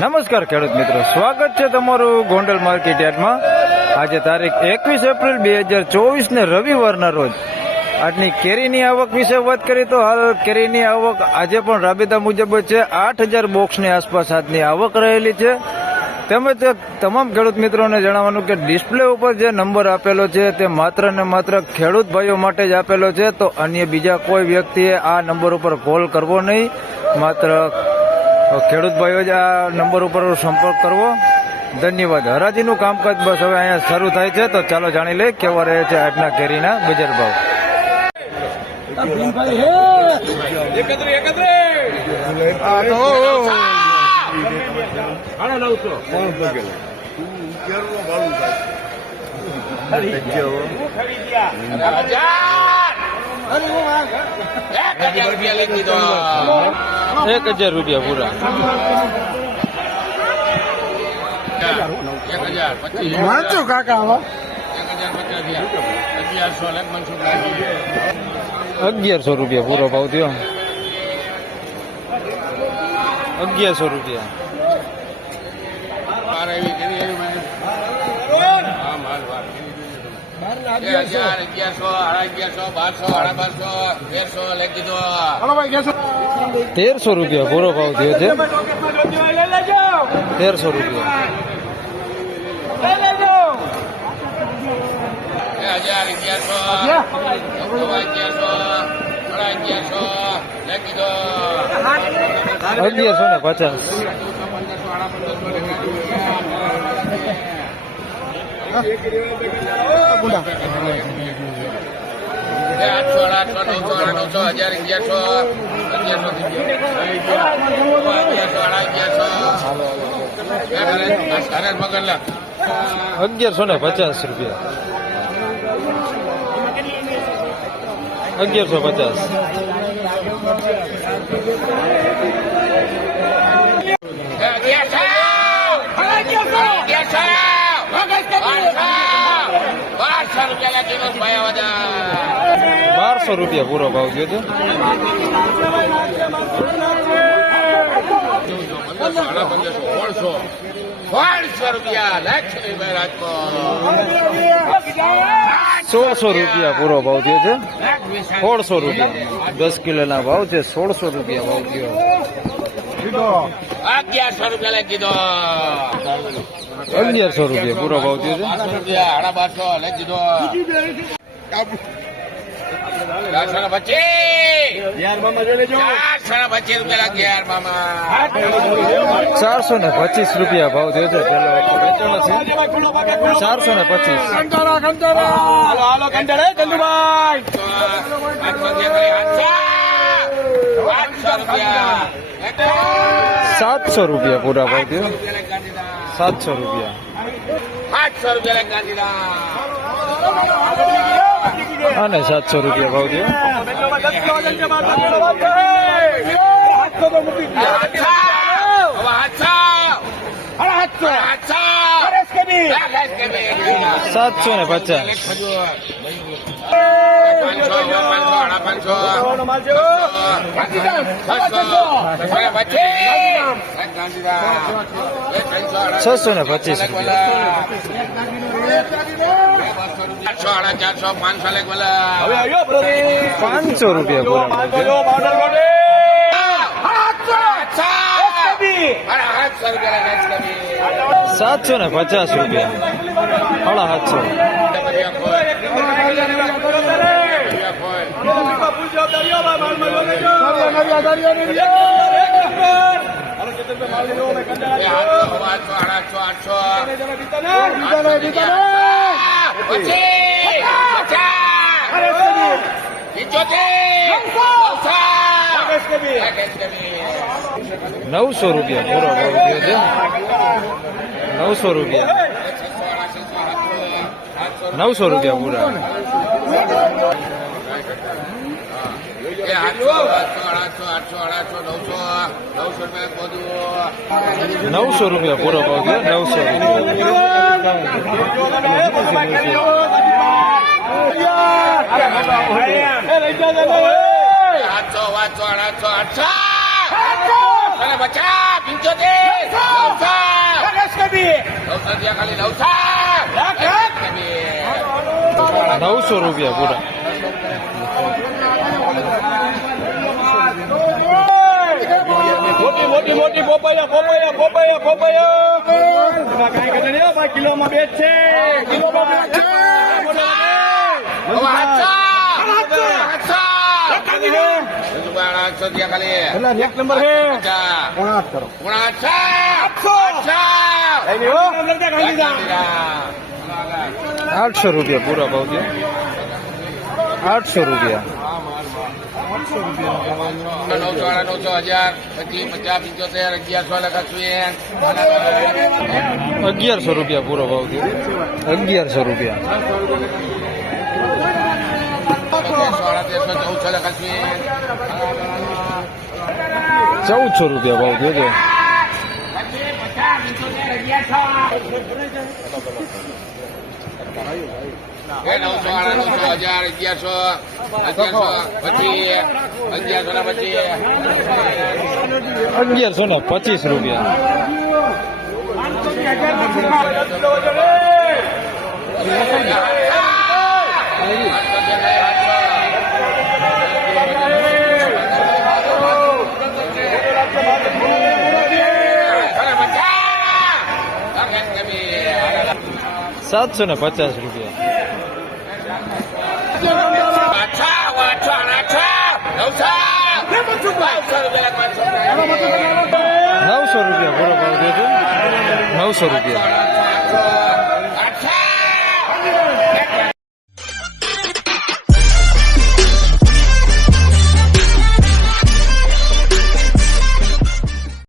નમસ્કાર ખેડૂત મિત્રો, સ્વાગત છે તમારું ગોંડલ માર્કેટ યાર્ડમાં। આજે તારીખ 21 એપ્રિલ 2024 ને રવિવારના રોજ આજની કેરીની આવક વિશે વાત કરી તો હાલ કેરીની આવક આજે પણ રાબેતા મુજબ છે 8000 બોક્સની આસપાસ આજની આવક રહેલી છે। તેમજ તમામ ખેડૂત મિત્રોને જણાવવાનું કે ડિસ્પ્લે ઉપર જે નંબર આપેલો છે તે માત્ર ને માત્ર ખેડૂત ભાઈઓ માટે જ આપેલો છે, તો અન્ય બીજા કોઈ વ્યક્તિએ આ નંબર ઉપર કોલ કરવો નહીં, માત્ર ખેડૂત ભાઈઓ જ આ નંબર ઉપર સંપર્ક કરવો। ધન્યવાદ। હરાજીનું કામકાજ બસ હવે અહીંયા શરૂ થાય છે, તો ચાલો જાણી લઈએ કેવા રહે છે આજના કેરીના બજાર ભાવ। ₹1000 પૂરા। વાંચો કાકા ₹1100 પૂરો ભાવ થયો। ₹1100। ₹1300 પૂરો ભાવ થયો છે। ₹1300। ₹1200 પૂરો ભાવ થયો છે। ₹1600 પૂરો ભાવ થયો છે। ₹1600 10 કિલોના ભાવ છે। ₹1600 ભાવ થયો। ₹1100 પૂરો ભાવ થયો છે। ₹425 ભાવ થયો છે। ₹700 પૂરા ભાવ થયો। ₹700 અને ₹700 ભાવ થયો। ₹900 પૂરો ભાવ થયો છે। ₹900 પૂરા। ₹900 પૂરો ભાવ થયો। ₹900। રૂપિયા પૂરા. મોટી મોટી પોપૈયા કિલોમાં બેચ છે એક નંબર છે 800 રૂપિયા પૂરા ભાવ છે. 800 રૂપિયા. 1100 રૂપિયા પૂરો ભાવ છે. 1100 રૂપિયા. 1400 રૂપિયા ભાવ છે. અગિયારસો ને 25 રૂપિયા. $750 રૂપિયા. 900 રૂપિયા પૂરો ભાવ છે. 900 રૂપિયા.